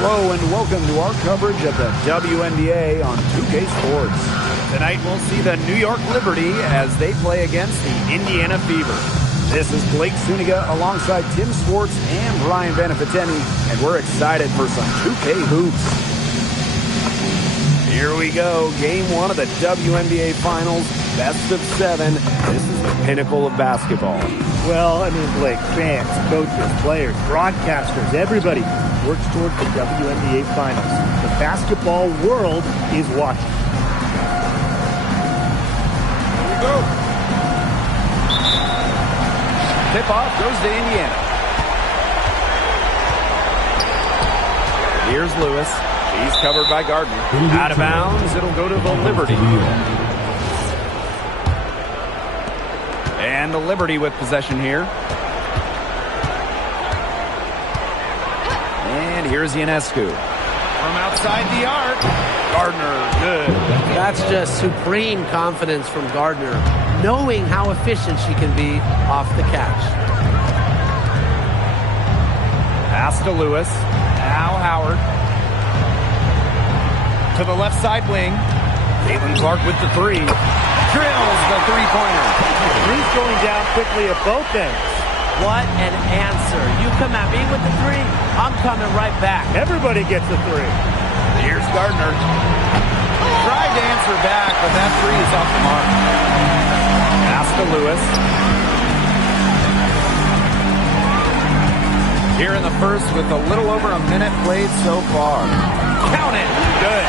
Hello and welcome to our coverage of the WNBA on 2K Sports. Tonight we'll see the New York Liberty as they play against the Indiana Fever. This is Blake Suniga alongside Tim Swartz and Brian Benefitteni, and we're excited for some 2K hoops. Here we go, game one of the WNBA Finals, best of 7. This is the pinnacle of basketball. Well, I mean, Blake, fans, coaches, players, broadcasters, everybody works towards the WNBA Finals. The basketball world is watching. Here we go. Tip-off goes to Indiana. Here's Lewis. He's covered by Gardner. Out of bounds, it'll go to the Liberty. And the Liberty with possession here. And here's Ionescu. From outside the arc. Gardner, good. That's just supreme confidence from Gardner, knowing how efficient she can be off the catch. Pass to Lewis. Now Howard. To the left side wing. Caitlin Clark with the three. Drills the three-pointer. Three's going down quickly at both ends. What an answer. You come at me with the three, I'm coming right back. Everybody gets a three. Here's Gardner. Tried to answer back, but that three is off the mark. Pass to Lewis. Here in the first with a little over a minute played so far. Count it. Good.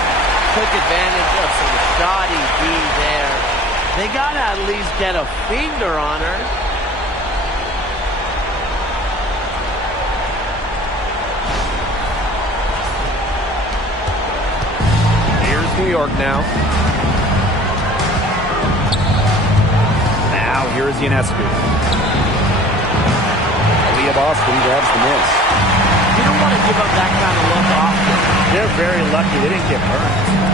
Took advantage of some shoddy D there. They got to at least get a finger on her. Here's New York now. Now here's Ionescu. Aaliyah Boston grabs the miss. You don't want to give up that kind of look often. They're very lucky they didn't get burned.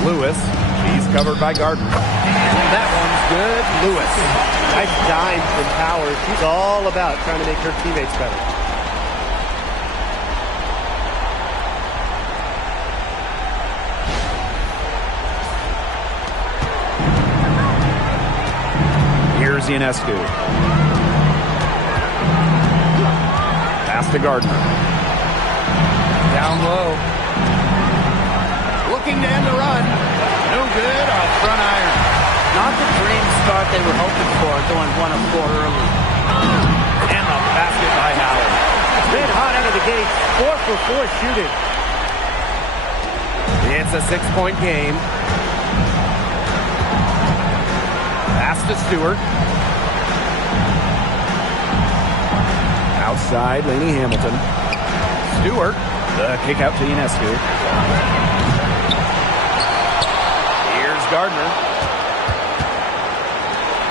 Lewis, he's covered by Gardner. That one's good. Lewis. Nice dime from Powers. She's all about trying to make her teammates better. Here's Ionescu. Pass to Gardner. Down low. Looking to end the run. No good on front iron. Not the dream start they were hoping for, going 1 of 4 early. And the basket by Howard. Red hot out of the gate. 4 for 4 shooting. It's a 6-point game. Pass to Stewart. Outside, Lainey Hamilton. Stewart. The kick out to Ionescu. Gardner.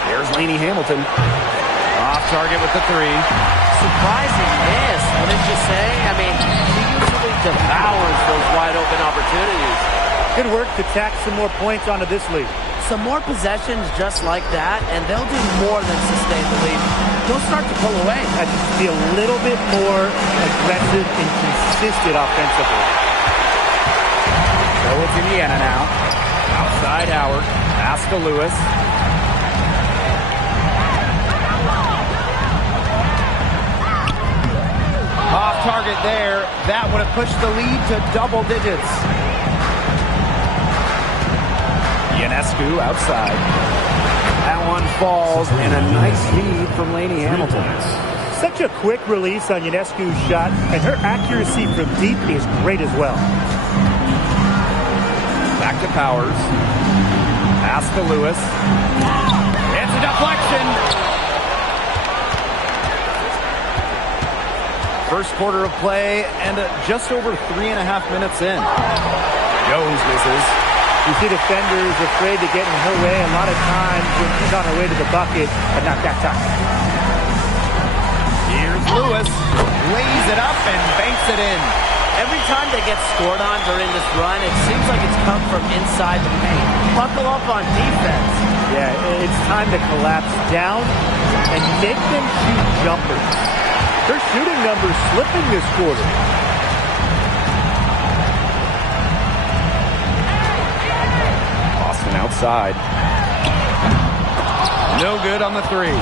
There's Lainey Hamilton. Off target with the three. Surprising miss, wouldn't you say? I mean, she usually devours those wide open opportunities. Good work to tack some more points onto this lead. Some more possessions just like that, and they'll do more than sustain the lead. They'll start to pull away. That just be a little bit more aggressive and consistent offensively. So it's Indiana now. Outside Howard. Pass to Lewis. Off target there. That would have pushed the lead to double digits. Ionescu outside. That one falls, and a nice feed from Lainey Hamilton. Such a quick release on Ionescu's shot, and her accuracy from deep is great as well. Back to Powers. Pass to Lewis. It's a deflection. First quarter of play and just over 3.5 minutes in. Jones misses. You see defenders afraid to get in her way a lot of times when she's on her way to the bucket, but not that time. Here's Lewis. Lays it up and banks it in. Every time they get scored on during this run, it seems like it's come from inside the paint. Buckle up on defense. Yeah, it's time to collapse down and make them shoot jumpers. Their shooting numbers slipping this quarter. Boston outside. No good on the three.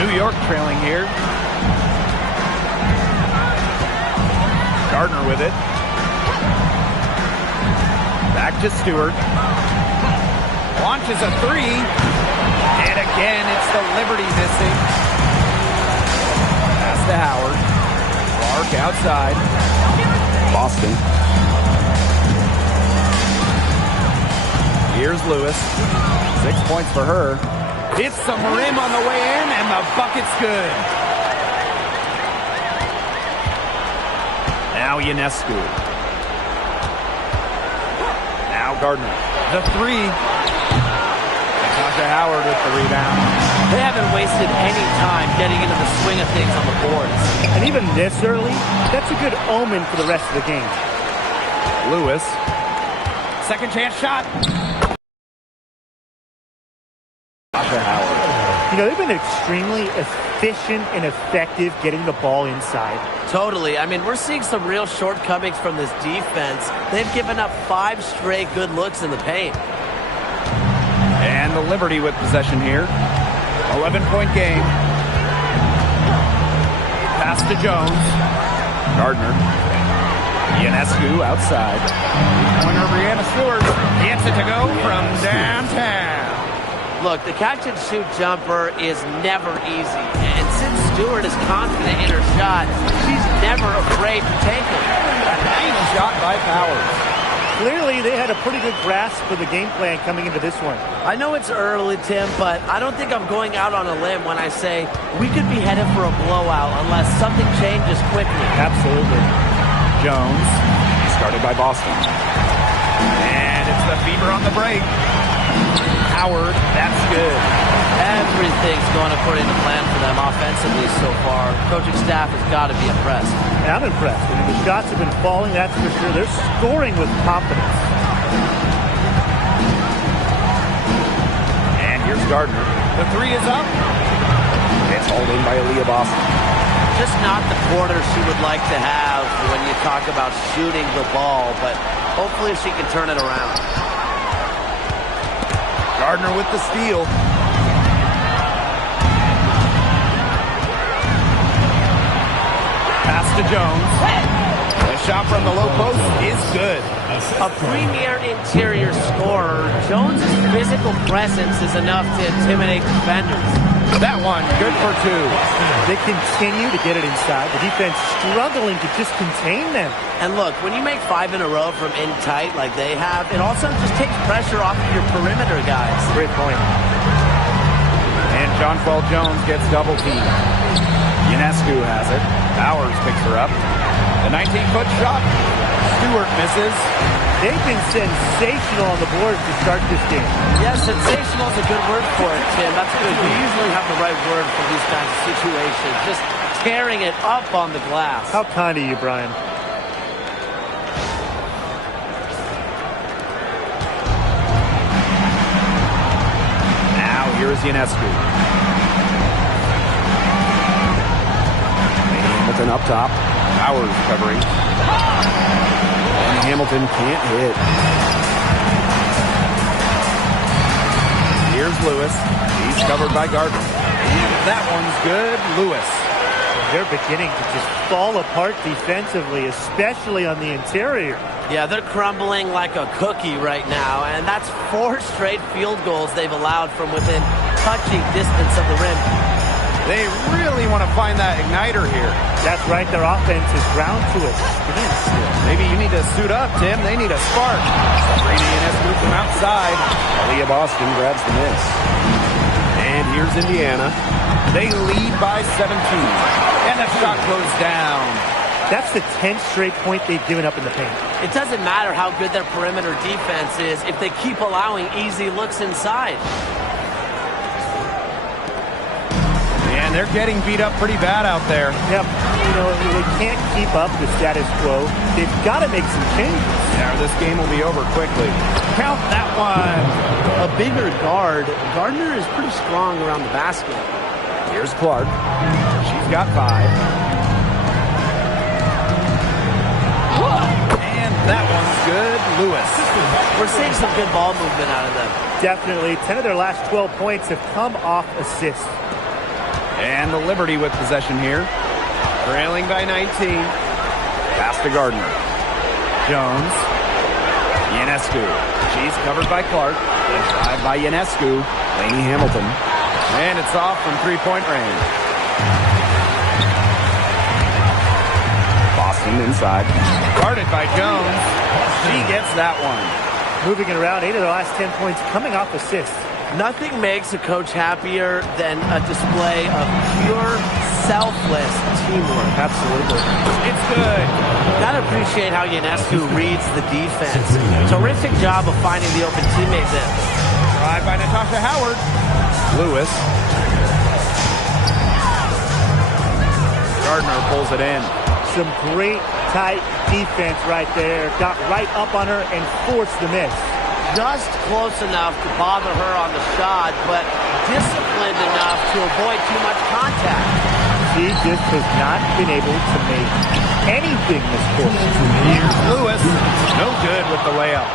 New York trailing here. Gardner with it. Back to Stewart. Launches a three. And again, it's the Liberty missing. Pass to Howard. Clark outside. Boston. Here's Lewis. 6 points for her. Hits some rim on the way in, and the bucket's good. Now Ionescu. Now Gardner. The three. Natasha Howard with the rebound. They haven't wasted any time getting into the swing of things on the boards. And even this early, that's a good omen for the rest of the game. Lewis. Second chance shot. Natasha Howard. You know, they've been extremely efficient and effective getting the ball inside. Totally. I mean, we're seeing some real shortcomings from this defense. They've given up 5 straight good looks in the paint. And the Liberty with possession here. 11-point game. Pass to Jones. Gardner. Ionescu outside. Pointer Brianna Stewart gets it to go from downtown. Look, the catch-and-shoot jumper is never easy. And since Stewart is confident in her shot, she's never afraid to take it. A nice shot by Powers. Clearly, they had a pretty good grasp for the game plan coming into this one. I know it's early, Tim, but I don't think I'm going out on a limb when I say we could be headed for a blowout unless something changes quickly. Absolutely. Jones, started by Boston. And it's the Fever on the break. Howard, that's good. Everything's going according to plan for them offensively so far. Coaching staff has got to be impressed. And I'm impressed. I mean, the shots have been falling, that's for sure. They're scoring with confidence. And here's Gardner. The three is up. It's hauled in by Aaliyah Boston. Just not the quarter she would like to have when you talk about shooting the ball, but hopefully she can turn it around. Gardner with the steal. Pass to Jones. The shot from the low post is good. A premier interior scorer, Jones' physical presence is enough to intimidate defenders. That one, good for 2. They continue to get it inside. The defense struggling to just contain them. And look, when you make 5 in a row from in tight like they have, it also just takes pressure off of your perimeter guys. Great point. And John Paul Jones gets double teamed. Ionescu has it. Powers picks her up. The 19-foot shot. Stewart misses. They've been sensational on the board to start this game. Yeah, sensational is a good word for it, Tim. That's good. We usually have the right word for these kinds of situations. Just tearing it up on the glass. How kind of you, Brian. Now here's Ionescu. Hamilton up top. Powers covering. And Hamilton can't hit. Here's Lewis. He's covered by Gardner. That one's good. Lewis. They're beginning to just fall apart defensively, especially on the interior. Yeah, they're crumbling like a cookie right now, and that's 4 straight field goals they've allowed from within touching distance of the rim. They really want to find that igniter here. That's right. Their offense is ground to a standstill. Maybe you need to suit up, Tim. They need a spark. Sabrina Ionescu from outside. Aaliyah Boston grabs the miss. And here's Indiana. They lead by 17. And the shot goes down. That's the 10th straight point they've given up in the paint. It doesn't matter how good their perimeter defense is if they keep allowing easy looks inside. And they're getting beat up pretty bad out there. Yep. You know, they can't keep up the status quo. They've got to make some changes. Yeah, this game will be over quickly. Count that one. A bigger guard. Gardner is pretty strong around the basket. Here's Clark. She's got 5. That one's good. Lewis. We're seeing some good ball movement out of them. Definitely. 10 of their last 12 points have come off assists. And the Liberty with possession here. Trailing by 19. Pass to Gardner. Jones. Ionescu. She's covered by Clark. Good drive by Ionescu. Lainey Hamilton. And it's off from three-point range. Boston inside. Guarded by Jones. She gets that one. Moving it around, 8 of their last 10 points coming off assists. Nothing makes a coach happier than a display of pure, selfless teamwork. Absolutely. It's good. Gotta appreciate how Ionescu reads the defense. Terrific job of finding the open teammate there. Drive by Natasha Howard. Lewis. Gardner pulls it in. Some great tight defense right there. Got right up on her and forced the miss. Just close enough to bother her on the shot, but disciplined enough to avoid too much contact. She just has not been able to make anything this quarter. Here's Lewis. No good with the layup.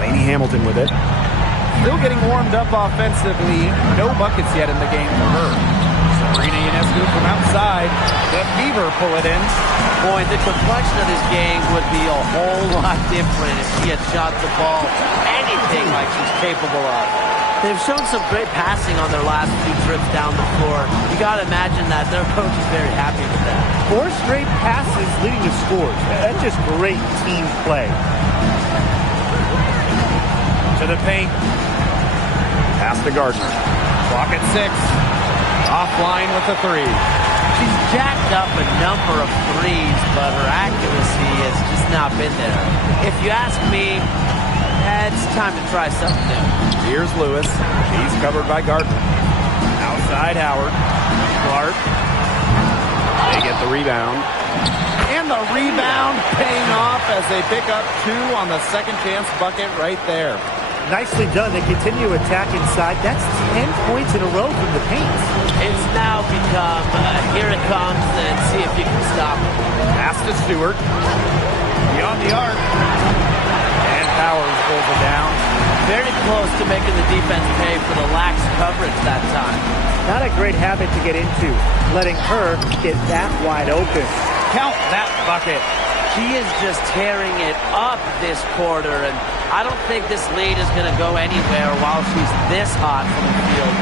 Lainey Hamilton with it. Still getting warmed up offensively. No buckets yet in the game for her. Sabrina Ionescu from outside. The Fever pull it in. Boy, the complexion of this game would be a whole lot different if she had shot the ball anything like she's capable of. They've shown some great passing on their last few trips down the floor. You got to imagine that their coach is very happy with that. 4 straight passes leading to scores. That's just great team play. To the paint. Pass to Gardner. Clock at 6. Offline with the 3. She's jacked up a number of threes, but her accuracy has just not been there. If you ask me, it's time to try something new. Here's Lewis. He's covered by Gardner. Outside Howard. Clark. They get the rebound. And the rebound paying off as they pick up 2 on the second chance bucket right there. Nicely done. They continue to attack inside. That's 10 points in a row from the paint. It's now become, here it comes, and see if you can stop it. Pass to Stewart. Beyond the arc. And Powers pulls it down. Very close to making the defense pay for the lax coverage that time. Not a great habit to get into, letting her get that wide open. Count that bucket. She is just tearing it up this quarter, and I don't think this lead is going to go anywhere while she's this hot from the field.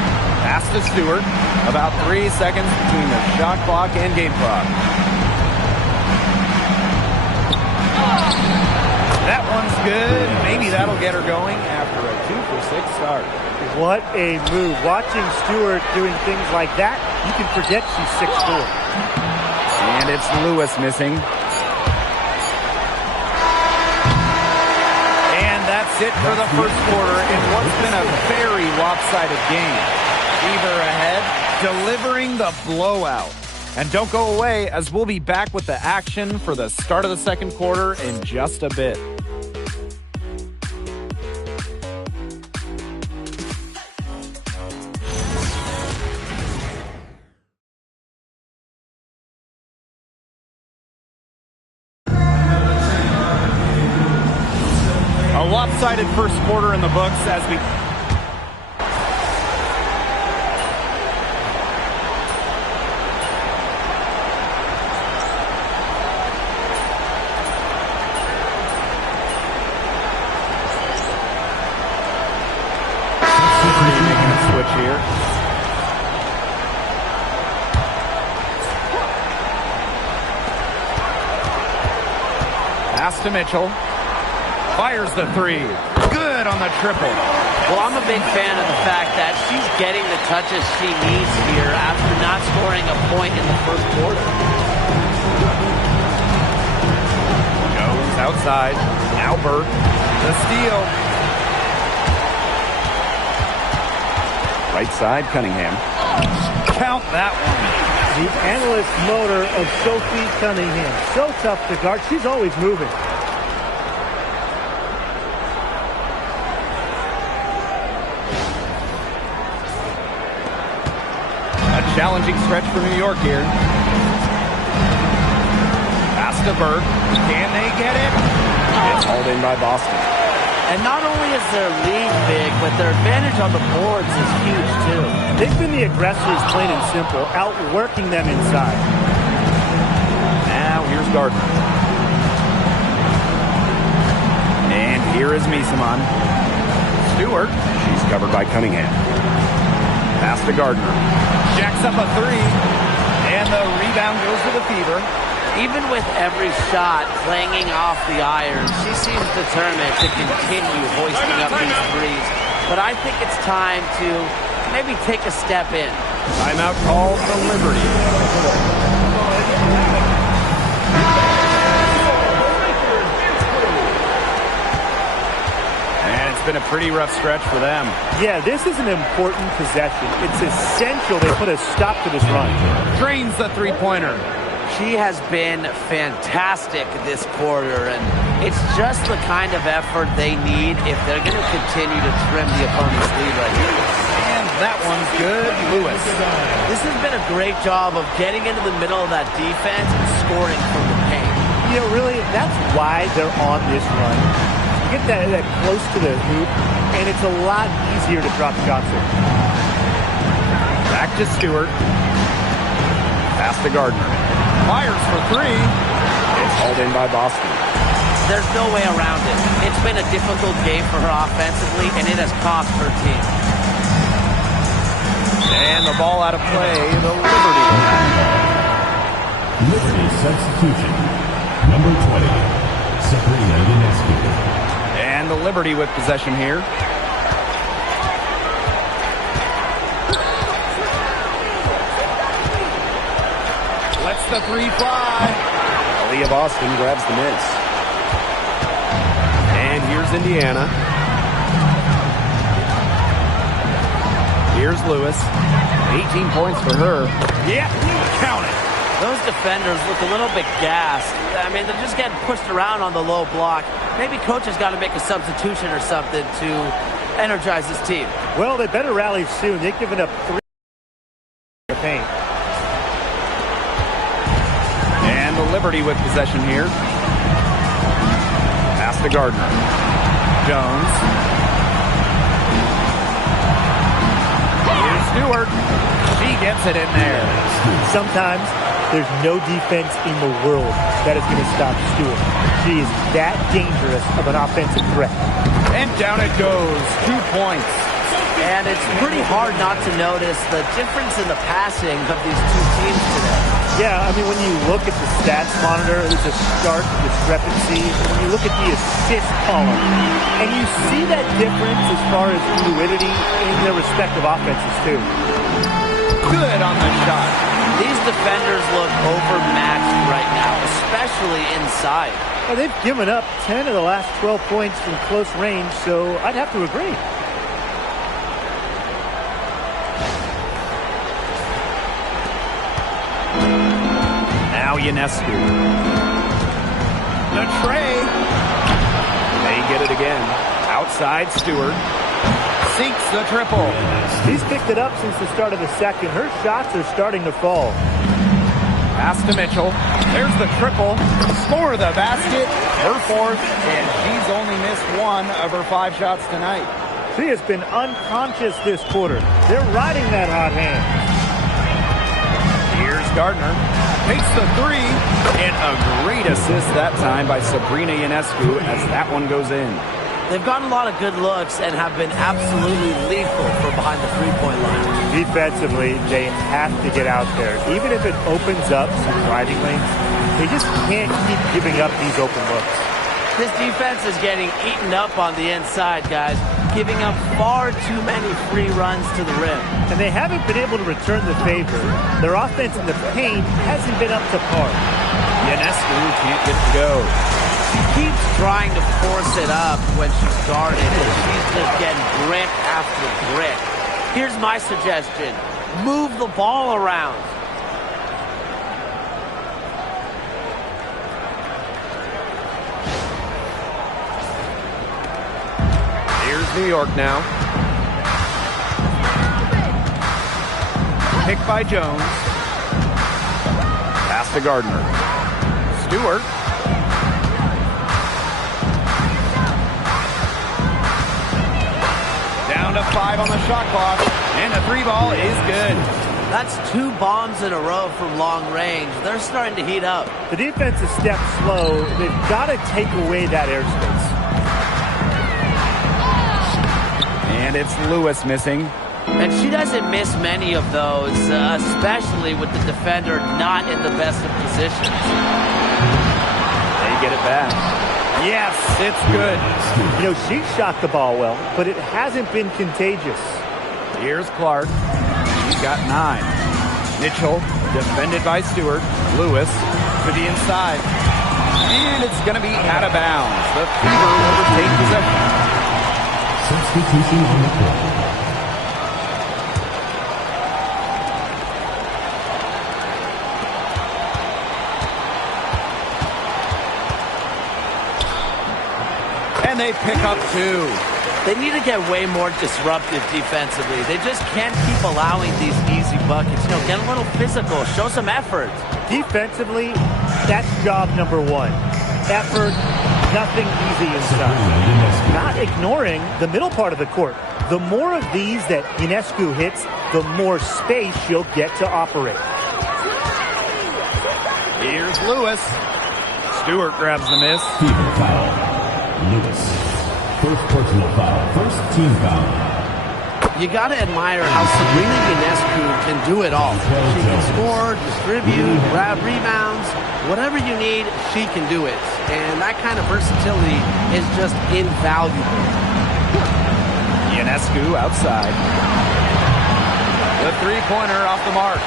Pass to Stewart. About 3 seconds between the shot clock and game clock. That one's good. Maybe that'll get her going after a 2-for-6 start. What a move. Watching Stewart doing things like that, you can forget she's 6'4". And it's Lewis missing. And that's it for the first quarter in what's been a very lopsided game. Fever ahead, delivering the blowout. And don't go away, as we'll be back with the action for the start of the second quarter in just a bit. A lopsided first quarter in the books as we... making a switch here. Pass to Mitchell. Fires the 3. Good on the triple. Well, I'm a big fan of the fact that she's getting the touches she needs here after not scoring a point in the first quarter. Jones outside. Now Burke. The steal. Right side, Cunningham. Count that one. The endless motor of Sophie Cunningham. So tough to guard. She's always moving. Challenging stretch for New York here. Pass to Burke. Can they get it? It's hauled in by Boston. And not only is their lead big, but their advantage on the boards is huge, too. They've been the aggressors, plain and simple, outworking them inside. Now here's Gardner. And here is Misaman. Stewart. She's covered by Cunningham. Pass to Gardner. Jacks up a three. And the rebound goes to the Fever. Even with every shot clanging off the iron, she seems determined to continue hoisting up these threes. But I think it's time to maybe take a step in. Timeout call from Liberty. And it's been a pretty rough stretch for them. Yeah, this is an important possession. It's essential they put a stop to this run. Drains the three-pointer. She has been fantastic this quarter, and it's just the kind of effort they need if they're going to continue to trim the opponent's lead right here. And that one's good. Lewis. This has been a great job of getting into the middle of that defense and scoring from the paint. You know, really, that's why they're on this run. You get that close to the hoop, and it's a lot easier to drop shots in. Back to Stewart. Pass to Gardner. Fires for three. It's hauled in by Boston. There's no way around it. It's been a difficult game for her offensively, and it has cost her team. And the ball out of play, the Liberty. Liberty substitution. Number 20, Sabrina Ionescu. And the Liberty with possession here. Lets the three fly. Aaliyah Boston grabs the miss. And here's Indiana. Here's Lewis. 18 points for her. Yeah, count it. Those defenders look a little bit gassed. I mean, they're just getting pushed around on the low block. Maybe coach has got to make a substitution or something to energize his team. Well, they better rally soon. They've given up 3 in the paint. And the Liberty with possession here. Pass to Gardner. Jones. Here's Stewart. She gets it in there. Sometimes there's no defense in the world that is going to stop Stewart. She is that dangerous of an offensive threat. And down it goes. 2 points. And it's pretty hard not to notice the difference in the passing of these two teams today. Yeah, I mean, when you look at the stats monitor, there's a stark discrepancy. When you look at the assist column, and you see that difference as far as fluidity in their respective offenses, too. Good on the shot. These defenders look overmatched right now, especially inside. Well, they've given up 10 of the last 12 points from close range, so I'd have to agree. Now Ionescu. The tray. They get it again. Outside Stewart. Sinks the triple. He's picked it up since the start of the second. Her shots are starting to fall. Pass to Mitchell. There's the triple. Score the basket. Her fourth. And she's only missed 1 of her 5 shots tonight. She has been unconscious this quarter. They're riding that hot hand. Here's Gardner. Takes the three. And a great assist that time by Sabrina Ionescu as that one goes in. They've gotten a lot of good looks and have been absolutely lethal from behind the three-point line. Defensively, they have to get out there. Even if it opens up some driving lanes, they just can't keep giving up these open looks. This defense is getting eaten up on the inside, guys, giving up far too many free runs to the rim. And they haven't been able to return the favor. Their offense in the paint hasn't been up to par. Ionescu can't get it to go. She keeps trying to force it up when she's guarded, and she's just getting brick after brick. Here's my suggestion. Move the ball around. Here's New York now. Picked by Jones. Pass to Gardner. Stewart. Down to 5 on the shot clock, and the 3 ball is good. That's 2 bombs in a row from long range. They're starting to heat up. The defense is stepped slow. They've got to take away that airspace. And it's Lewis missing. And she doesn't miss many of those, especially with the defender not in the best of positions. They get it back. Yes, it's good. You know, she shot the ball well, but it hasn't been contagious. Here's Clark. She's got 9. Mitchell, defended by Stewart. Lewis to the inside. And it's going to be out of bounds. The Fever will retain possession. Substitution on the court. And they pick up 2. They need to get way more disruptive defensively. They just can't keep allowing these easy buckets. You know, get a little physical, show some effort. Defensively, that's job number 1. Effort, nothing easy inside. Not ignoring the middle part of the court. The more of these that Ionescu hits, the more space she'll get to operate. Here's Lewis. Stewart grabs the miss. Fever foul. Lewis. First personal foul. First team foul. You got to admire how Sabrina Ionescu can do it all. She can score, distribute, grab rebounds. Whatever you need, she can do it. And that kind of versatility is just invaluable. Ionescu outside. The 3-pointer off the mark.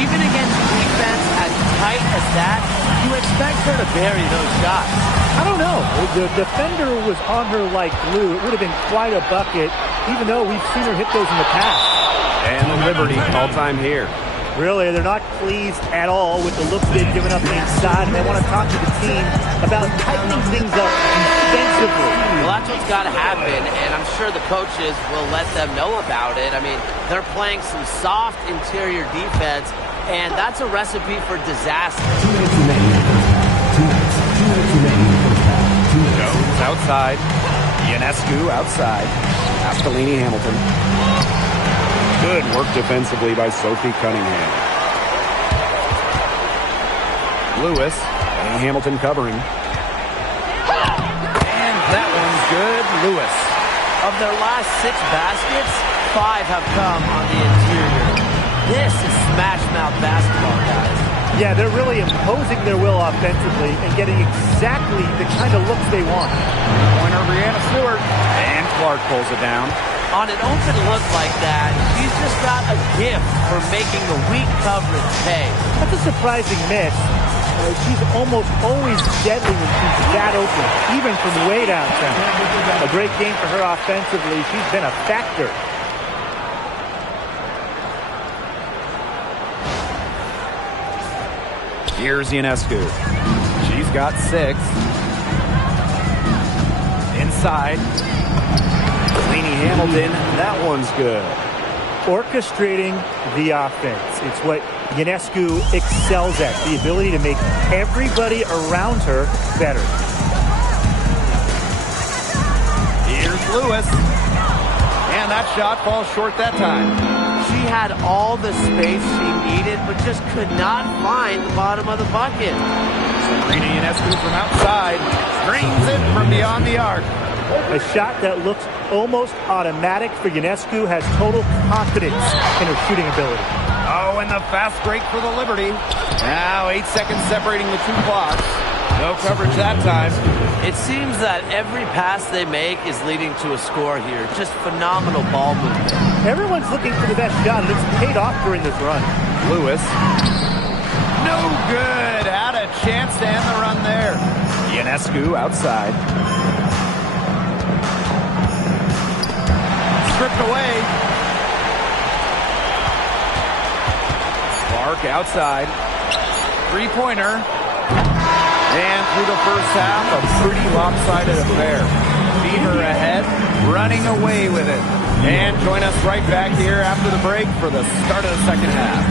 Even against defense as tight as that, you expect her to bury those shots. I don't know. The defender was on her like glue. It would have been quite a bucket, even though we've seen her hit those in the past. And the Liberty call time here. Really, they're not pleased at all with the looks they've given up inside, and they want to talk to the team about tightening things up defensively. Well, that's what's got to happen, and I'm sure the coaches will let them know about it. I mean, they're playing some soft interior defense, and that's a recipe for disaster. 2 minutes remaining in the first half. 2 minutes remaining in the first half. 2 minutes. Jones outside. Ionescu outside. Castellini Hamilton. Good work defensively by Sophie Cunningham. Lewis and Hamilton covering. And that one's good. Lewis. Of their last 6 baskets, 5 have come on the interior. This is smash-mouth basketball, guys. Yeah, they're really imposing their will offensively and getting exactly the kind of looks they want. Pointer Brianna Stewart. And Clark pulls it down. On an open look like that, she's just got a gift for making the weak coverage pay. That's a surprising miss. She's almost always deadly when she's that open, even from way downtown. A great game for her offensively. She's been a factor. Here's Ionescu. She's got 6. Inside. Cleany Hamilton. That one's good. Orchestrating the offense. It's what Ionescu excels at. The ability to make everybody around her better. Here's Lewis. And that shot falls short that time. She had all the space she needed, but just could not find the bottom of the bucket. Sabrina Ionescu from outside. Strings it from beyond the arc. A shot that looks almost automatic for Ionescu, has total confidence in her shooting ability. Oh, and the fast break for the Liberty. Now 8 seconds separating the 2 clocks. No coverage that time. It seems that every pass they make is leading to a score here. Just phenomenal ball movement. Everyone's looking for the best shot, and it's paid off during this run. Lewis. No good. Had a chance to end the run there. Ionescu outside. Stripped away. Clark outside. 3-pointer. And through the first half, a pretty lopsided affair. Fever ahead, running away with it. And join us right back here after the break for the start of the second half.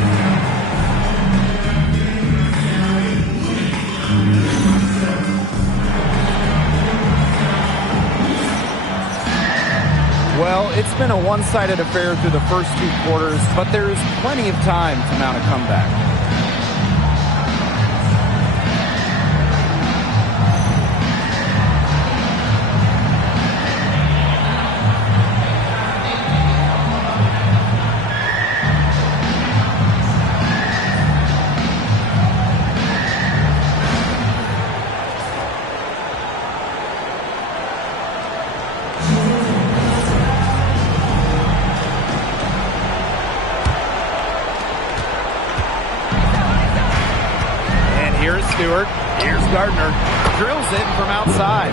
it's been a one-sided affair through the first 2 quarters, but there is plenty of time to mount a comeback. Stewart. Here's Gardner. Drills it from outside.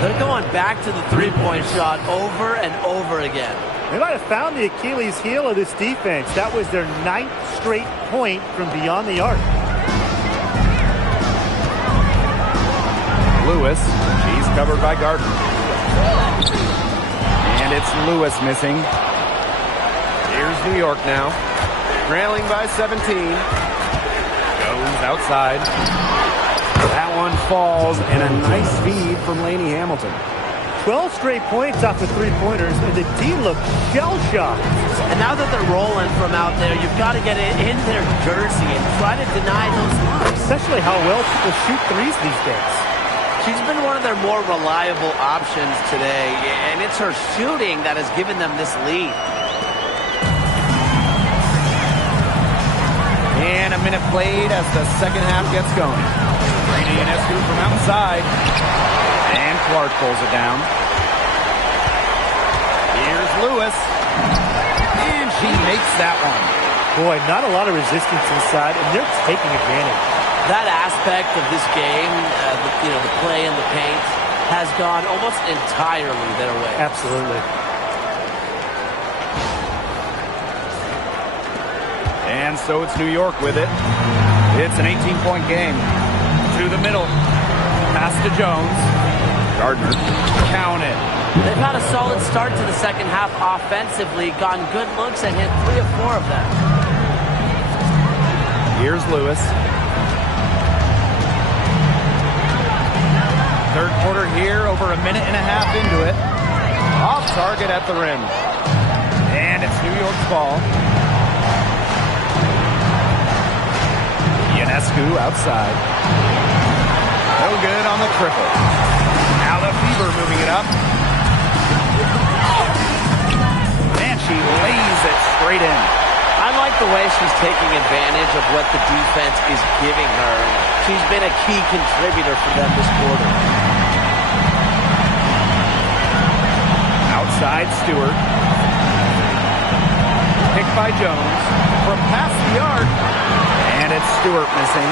They're going back to the three-point shot over and over again. They might have found the Achilles heel of this defense. That was their 9th straight point from beyond the arc. Lewis. He's covered by Gardner. And it's Lewis missing. Here's New York now. Trailing by 17. Goes outside. That one falls, and a nice feed from Laney Hamilton. 12 straight points off the three-pointers, and the D looked shell-shocked. And now that they're rolling from out there, you've got to get it in their jersey and try to deny those looks. Especially how well people shoot threes these days. She's been one of their more reliable options today, and it's her shooting that has given them this lead. And a minute played as the second half gets going. Brady and Escu from outside. And Clark pulls it down. Here's Lewis. And she makes that one. Boy, not a lot of resistance inside, and they're taking advantage. That aspect of this game, the play in the paint, has gone almost entirely their way. Absolutely. And so it's New York with it. It's an 18-point game. To the middle. Pass to Jones. Gardner. Count it. They've had a solid start to the second half offensively. Gotten good looks and hit 3 of 4 of them. Here's Lewis. Third quarter here, over a minute and a half into it. Off target at the rim. And it's New York's ball. Ionescu outside. No good on the triple. Now the Fever moving it up. And she lays it straight in. I like the way she's taking advantage of what the defense is giving her. She's been a key contributor for them this quarter. Outside Stewart. Picked by Jones. From past the arc. And it's Stewart missing.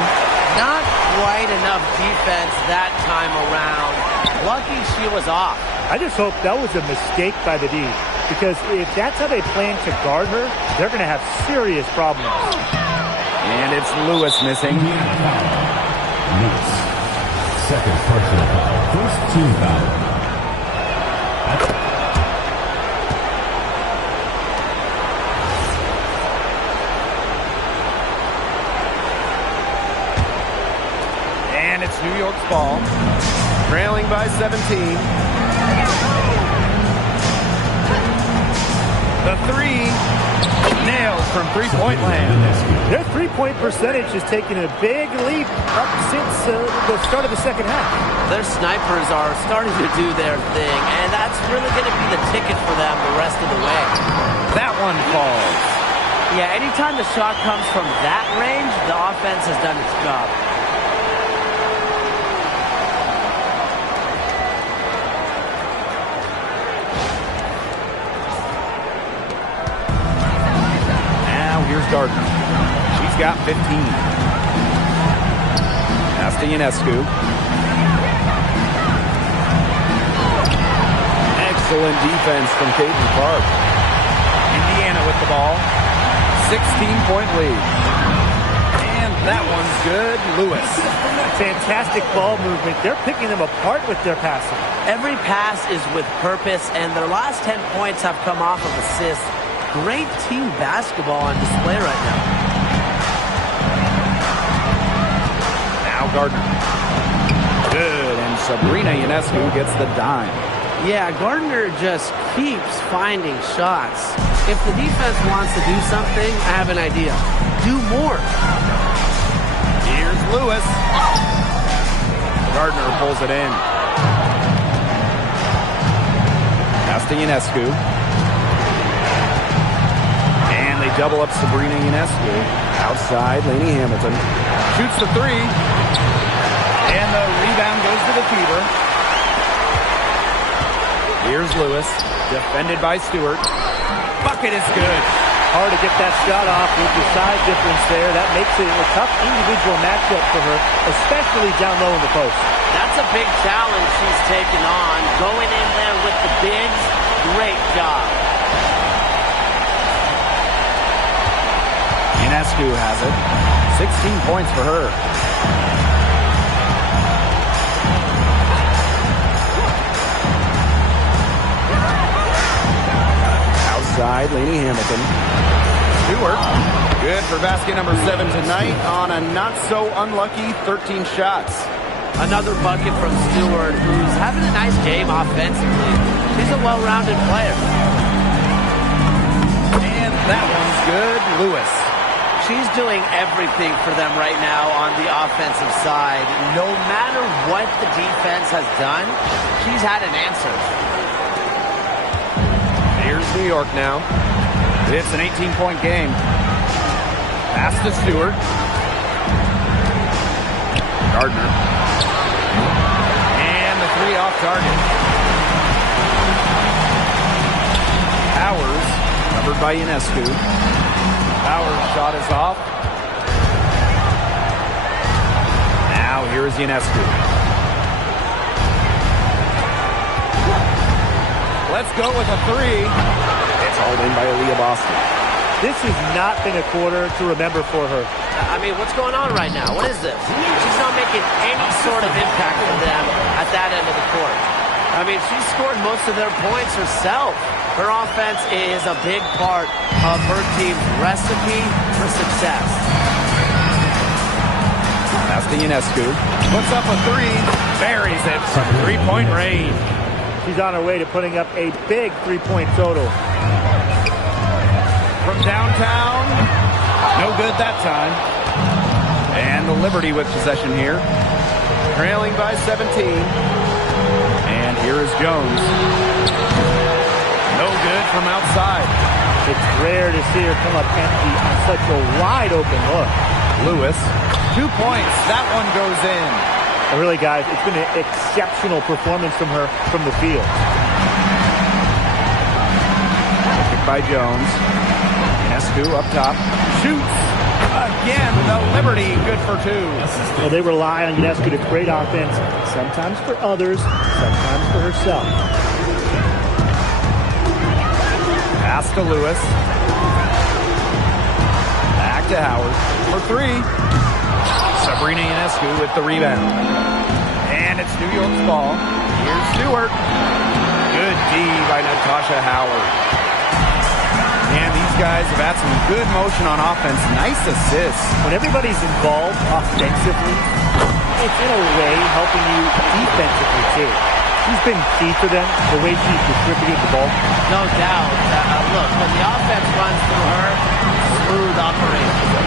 Not quite enough defense that time around. Lucky she was off. I just hope that was a mistake by the D, because if that's how they plan to guard her, they're going to have serious problems. And it's Lewis missing. Lewis. Second personal foul. First team foul. And it's New York's ball. Trailing by 17. The three nailed from three-point land. Their three-point percentage has taken a big leap up since the start of the second half. Their snipers are starting to do their thing, and that's really going to be the ticket for them the rest of the way. That one falls. Yeah, anytime the shot comes from that range, the offense has done its job. Here's Gardner. She's got 15. Pass to Ionescu. Excellent defense from Caden Clark. Indiana with the ball. 16-point lead. And that one's good. Lewis. Fantastic ball movement. They're picking them apart with their passing. Every pass is with purpose, and their last 10 points have come off of assists. Great team basketball on display right now. Now Gardner. Good, and Sabrina Ionescu gets the dime. Yeah, Gardner just keeps finding shots. If the defense wants to do something, I have an idea. Do more. Here's Lewis. Gardner pulls it in. Pass to Ionescu. And they double up Sabrina Ionescu. Outside, Lainey Hamilton. Shoots the three. And the rebound goes to the Fever. Here's Lewis. Defended by Stewart. Bucket is good. Hard to get that shot off with the size difference there. That makes it a tough individual matchup for her, especially down low in the post. That's a big challenge she's taken on. Going in there with the bigs, great job. Ionescu has it. 16 points for her. Outside, Lainey Hamilton. Stewart, good for basket number 7 tonight on a not-so-unlucky 13 shots. Another bucket from Stewart, who's having a nice game offensively. She's a well-rounded player. And that one's good. Lewis. She's doing everything for them right now on the offensive side. No matter what the defense has done, she's had an answer. Here's New York now. It's an 18-point game. Pass to Stewart. Gardner. And the three off target. Powers, covered by Ionescu. Powers' shot is off. Now here is Ionescu. Let's go with a three. It's hauled in by Aaliyah Boston. This has not been a quarter to remember for her. I mean, what's going on right now? What is this? She's not making any sort of impact for them at that end of the court. I mean, she scored most of their points herself. Her offense is a big part of her team's recipe for success. Pass to Ionescu. Puts up a three. Buries it from three-point range. She's on her way to putting up a big three-point total. From downtown. No good that time. And the Liberty with possession here. Trailing by 17. And here is Jones. No good from outside. It's rare to see her come up empty on such a wide-open look. Lewis, 2 points. That one goes in. And really, guys, it's been an exceptional performance from her from the field. Picked by Jones. Ionescu up top. Shoots. Again, the Liberty good for two. Well, they rely on Ionescu to create offense, sometimes for others, sometimes for herself. Pass to Lewis. Back to Howard for three. Sabrina Ionescu with the rebound. And it's New York's ball. Here's Stewart. Good D by Natasha Howard. And these guys have had some good motion on offense. Nice assists. When everybody's involved offensively, it's in a way helping you defensively too. She's been key for them, the way she's distributed the ball. No doubt. Look, when the offense runs through her, smooth operation.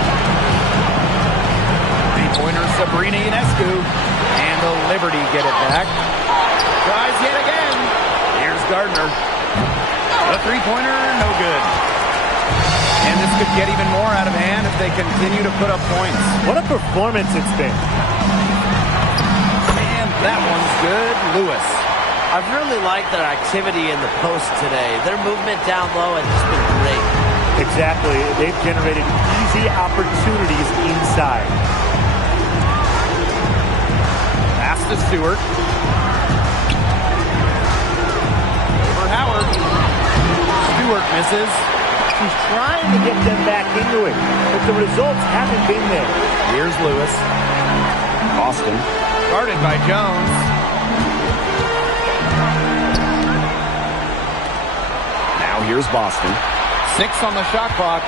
Three-pointer Sabrina Ionescu. And the Liberty get it back. Tries yet again. Here's Gardner. The three-pointer, no good. And this could get even more out of hand if they continue to put up points. What a performance it's been. And that one's good. Lewis. I've really liked their activity in the post today. Their movement down low has just been great. Exactly. They've generated easy opportunities inside. Pass to Stewart. Over Howard. Stewart misses. She's trying to get them back into it, but the results haven't been there. Here's Lewis. Boston. Guarded by Jones. Now here's Boston. 6 on the shot clock.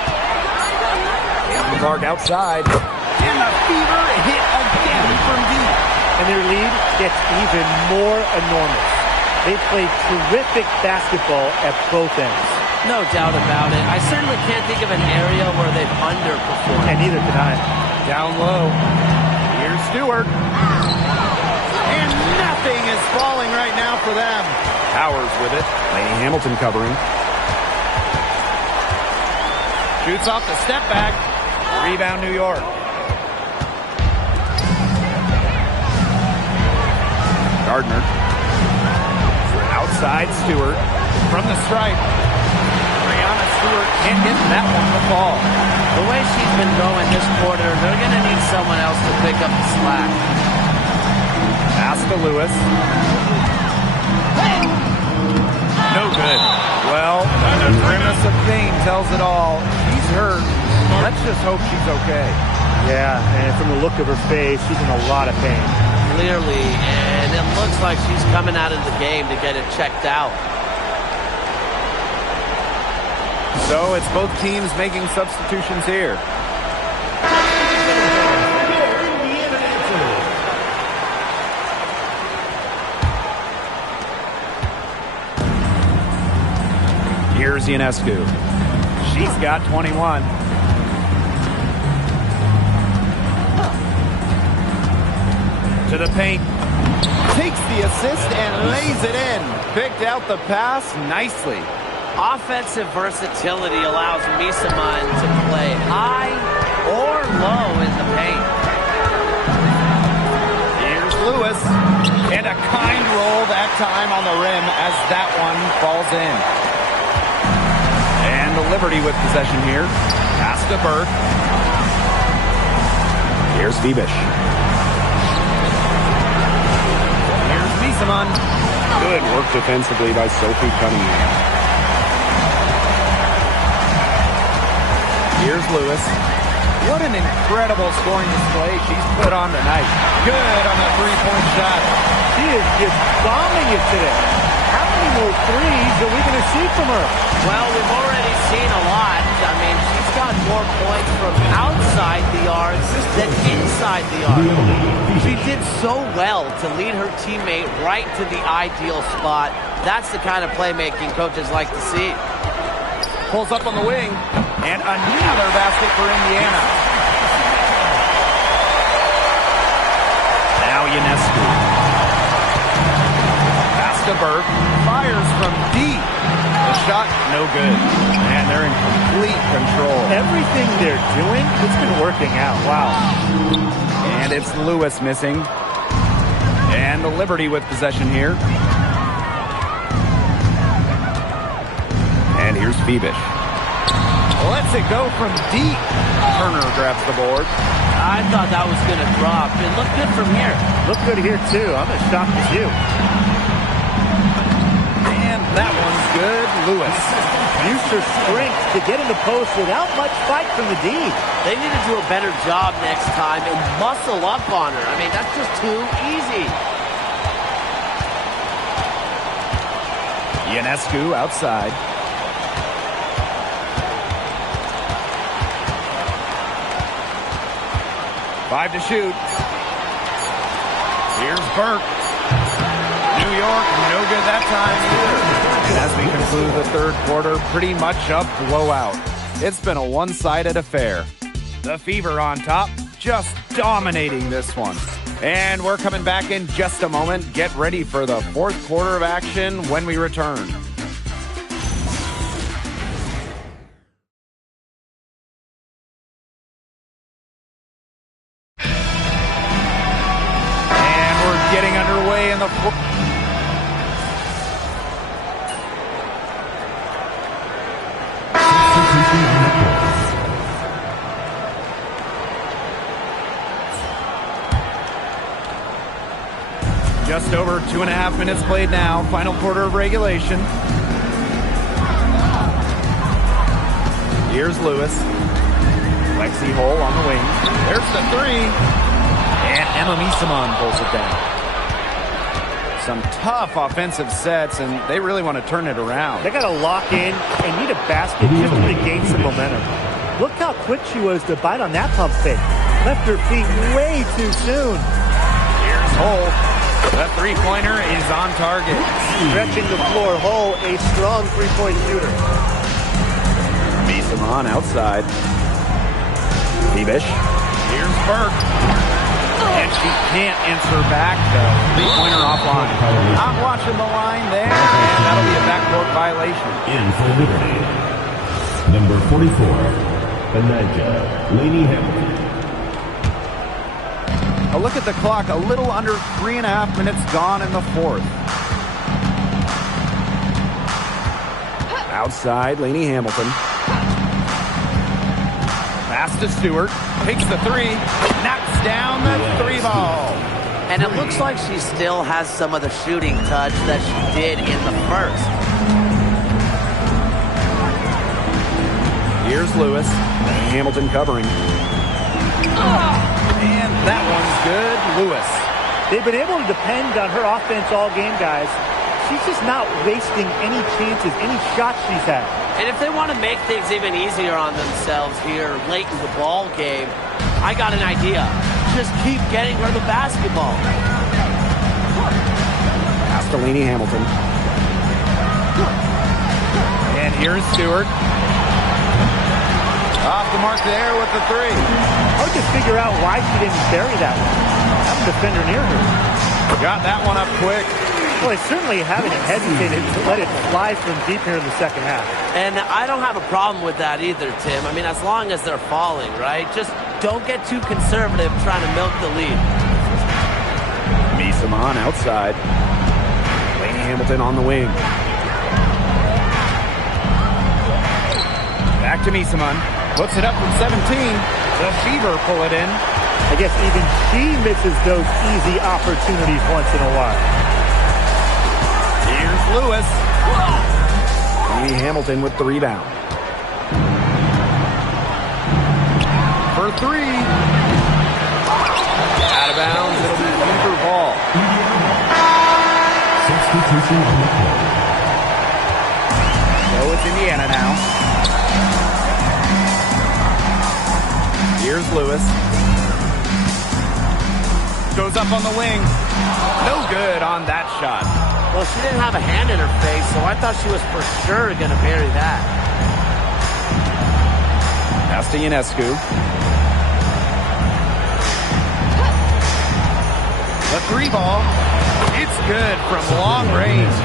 Clark outside. And the Fever hit again from deep. And their lead gets even more enormous. They played terrific basketball at both ends. No doubt about it. I certainly can't think of an area where they've underperformed. And neither can I. Down low. Here's Stewart. And nothing is falling right now for them. Powers with it. Laney Hamilton covering. Shoots off the step back. Rebound New York. Gardner. Outside Stewart. From the stripe. Brianna Stewart can't get that one to fall. The way she's been going this quarter, they're going to need someone else to pick up the slack. Pass to Lewis. No good. Well, the grimace of pain tells it all. She's hurt. Let's just hope she's okay. Yeah, and from the look of her face, she's in a lot of pain. Clearly, and it looks like she's coming out of the game to get it checked out. So it's both teams making substitutions here. Here's Ionescu. She's got 21. To the paint. Takes the assist and lays it in. Picked out the pass nicely. Offensive versatility allows Misaman to play high or low in the paint. Here's Lewis. And a kind roll that time on the rim as that one falls in. And the Liberty with possession here. Pass to Burke. Here's Bebish. Here's Misaman. Good work defensively by Sophie Cunningham. Here's Lewis. What an incredible scoring display she's put on tonight. Good on the three-point shot. She is just bombing it today. How many more threes are we going to see from her? Well, we've already seen a lot. I mean, she's got more points from outside the arcs than inside the arc. She did so well to lead her teammate right to the ideal spot. That's the kind of playmaking coaches like to see. Pulls up on the wing. And another basket for Indiana. Now Ionescu. Pass to Burke. Fires from deep. The shot, no good. And they're in complete control. Everything they're doing, it's been working out. Wow. And it's Lewis missing. And the Liberty with possession here. And here's Bebish. Lets it go from deep. Turner grabs the board. I thought that was going to drop. It looked good from here. Looked good here, too. I'm as shocked as you. And that one's good. Lewis. Used her strength to get in the post without much fight from the D. They need to do a better job next time and muscle up on her. I mean, that's just too easy. Ionescu outside. Five to shoot. Here's Burke. New York, no good that time either. And as we conclude the third quarter, pretty much a blowout. It's been a one-sided affair. The Fever on top, just dominating this one. And we're coming back in just a moment. Get ready for the fourth quarter of action when we return. Getting underway in the just over 2.5 minutes played now. Final quarter of regulation. Here's Lewis. Lexi Hole on the wing. There's the three. And Emma Misaman pulls it down. Some tough offensive sets, and they really want to turn it around. They got to lock in and need a basket just to regain some momentum. Look how quick she was to bite on that pump fake. Left her feet way too soon. Here's Hole. The three-pointer is on target. Stretching the floor. Hull, a strong three-point shooter. Beeson outside. Bebish. Here's Burke. And she can't answer back, though. Three-pointer offline. I'm watching the line there, and that'll be a backcourt violation. In for Liberty. Number 44, Elijah Laney Hamilton. A look at the clock, a little under 3.5 minutes gone in the fourth. Outside, Laney Hamilton. Pass to Stewart. Takes the three. Knocks down the three ball. And it looks like she still has some of the shooting touch that she did in the first. Here's Lewis. Hamilton covering. And that one's good. Lewis. They've been able to depend on her offense all game, guys. She's just not wasting any chances, any shots she's had. And if they want to make things even easier on themselves here late in the ball game, I got an idea. Just keep getting her the basketball. Pass to Laney Hamilton. And here's Stewart. Off the mark there with the three. Hard to figure out why she didn't bury that one. Have a defender near her. Got that one up quick. Well, they certainly haven't hesitated to let it fly from deep here in the second half. And I don't have a problem with that either, Tim. I mean, as long as they're falling, right? Just don't get too conservative trying to milk the lead. Misaman outside. Laney Hamilton on the wing. Back to Misaman. Puts it up from 17. The Fever pull it in. I guess even she misses those easy opportunities once in a while. Here's Lewis. Laney Hamilton with the rebound. For three. Out of bounds. It'll be Fever ball. Substitution on the court. So it's Indiana now. Here's Lewis. Goes up on the wing. No good on that shot. Well, she didn't have a hand in her face, so I thought she was for sure going to bury that. Pass to Ionescu. The three ball. It's good from long range.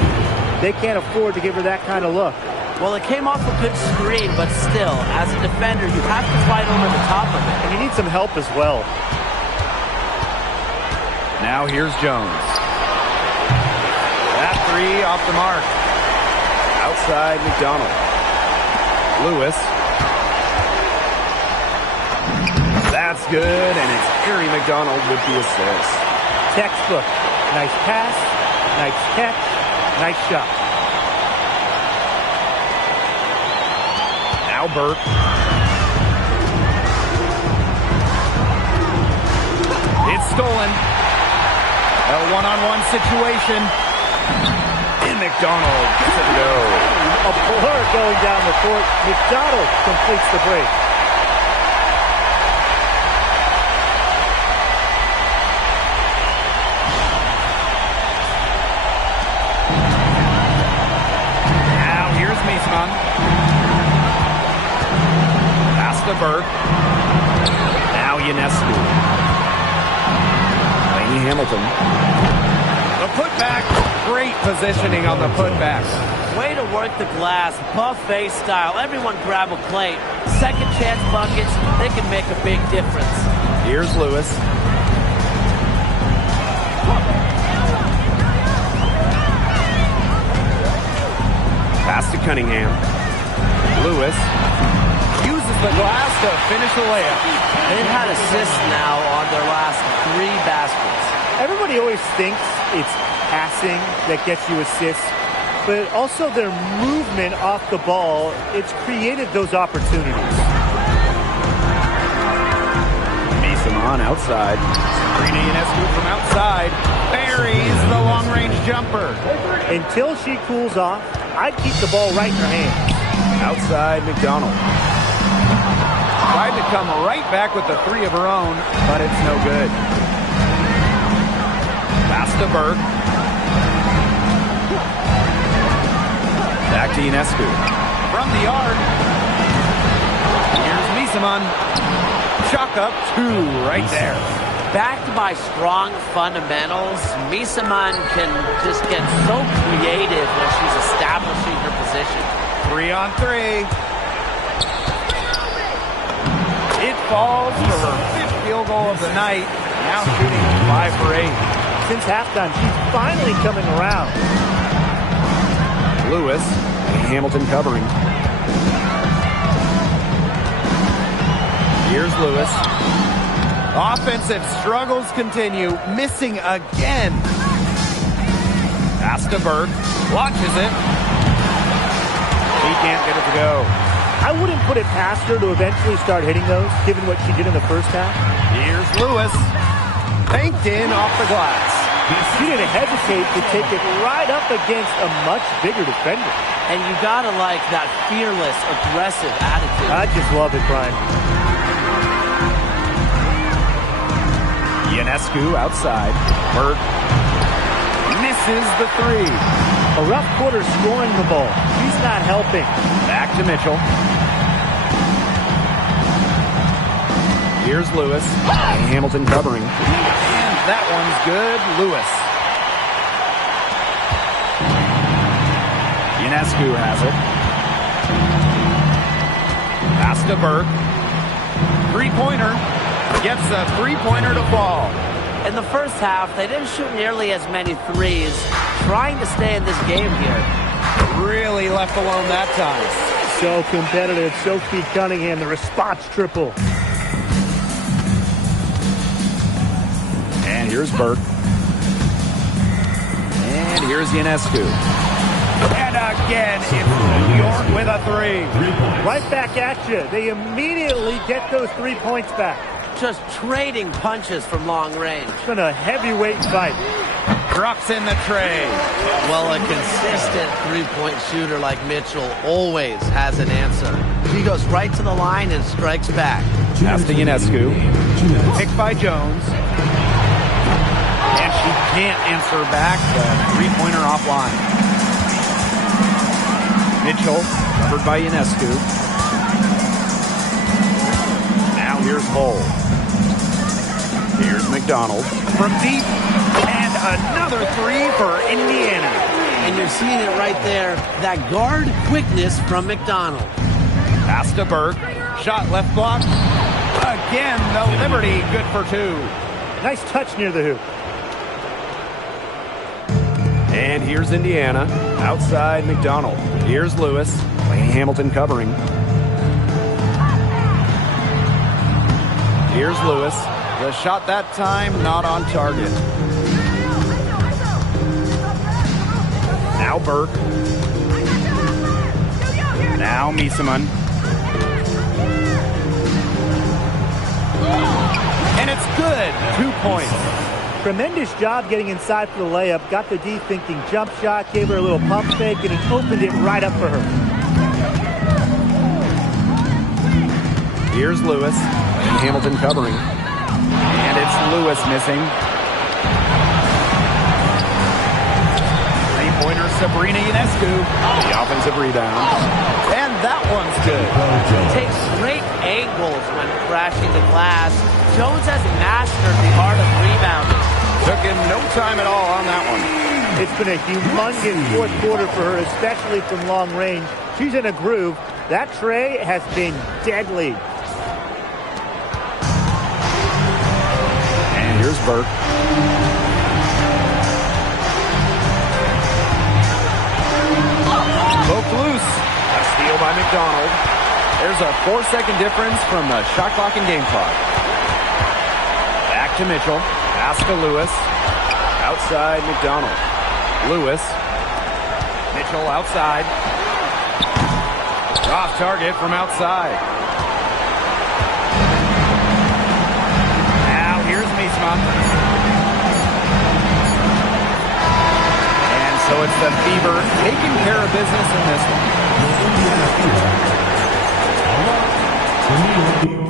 They can't afford to give her that kind of look. Well, it came off a good screen, but still, as a defender, you have to fight over the top of it. And you need some help as well. Now here's Jones. That three off the mark. Outside McDonald. Lewis. That's good, and it's Harry McDonald with the assist. Textbook. Nice pass, nice catch, nice shot. Now Burke. It's stolen. A one-on-one situation. And McDonald gets it to go. A blur going down the court. McDonald completes the break. Now here's Miesman. Pass to Burke. Now Ionescu. Laney Hamilton. The putback. Great positioning on the putback. Way to work the glass, buffet style. Everyone grab a plate. Second chance buckets, they can make a big difference. Here's Lewis. Pass to Cunningham. Lewis uses the glass to finish the layup. They've had assists now on their last 3 baskets. Everybody always thinks it's passing that gets you assists, but also their movement off the ball, it's created those opportunities. Misaman outside. Sabrina Ionescu from outside. Buries the long-range jumper. Until she cools off, I'd keep the ball right in her hands. Outside McDonald. Tried to come right back with the three of her own, but it's no good. Pass to Berg. Back to Ionescu. From the yard. Here's Misaman. Chalk up 2 right there. Backed by strong fundamentals, Misaman can just get so creative when she's establishing her position. 3-on-3. It falls for her 5th field goal of the night. Now shooting 5 for 8. Since halftime, she's finally coming around. Lewis, Hamilton covering. Here's Lewis. Offensive struggles continue, missing again. Pass to Berg, launches it. He can't get it to go. I wouldn't put it past her to eventually start hitting those, given what she did in the first half. Here's Lewis, banked in off the glass. She didn't hesitate to take it right up against a much bigger defender. And you gotta like that fearless, aggressive attitude. I just love it, Brian. Ionescu outside. Berg misses the 3. A rough quarter scoring the ball. He's not helping. Back to Mitchell. Here's Lewis. Hamilton covering. And that one's good. Lewis. Ionescu has it. Pass to Berg. 3-pointer. Gets a 3-pointer to fall. In the first half, they didn't shoot nearly as many threes, trying to stay in this game here. Really left alone that time. So competitive. Sophie Cunningham, the response triple. And here's Berg. And here's Ionescu. And again, it's New York with a 3. Right back at you. They immediately get those 3 points back. Just trading punches from long range. It's been a heavyweight fight. Drops in the tray. Well, a consistent three-point shooter like Mitchell always has an answer. She goes right to the line and strikes back. Pass to Ionescu. Picked by Jones. And she can't answer back. The three-pointer offline. Mitchell, covered by Ionescu. Now here's Hull. Here's McDonald from deep, and another 3 for Indiana. And you're seeing it right there, that guard quickness from McDonald. Pass to Berg, shot left block. Again, the Liberty, good for 2. Nice touch near the hoop. And here's Indiana, outside McDonald. Here's Lewis, Hamilton covering. Here's Lewis. The shot that time, not on target. Now Berg. Now Misaman. And it's good. 2 points. Tremendous job getting inside for the layup. Got the D thinking jump shot, gave her a little pump fake, and he opened it right up for her. Here's Lewis. Hamilton covering. And it's Lewis missing. Three-pointer Sabrina Ionescu. The offensive rebound. And that one's good. Takes great angles when crashing the glass. Jones has mastered the art of rebounding. Took him no time at all on that one. It's been a humongous fourth quarter for her, especially from long range. She's in a groove. That tray has been deadly. And here's Berg. Poked loose. A steal by McDonald. There's a 4-second difference from the shot clock and game clock. Back to Mitchell. Pass to Lewis. Outside McDonald. Lewis. Mitchell outside. Off target from outside. Now here's Misaman. And so it's the Fever taking care of business in this one.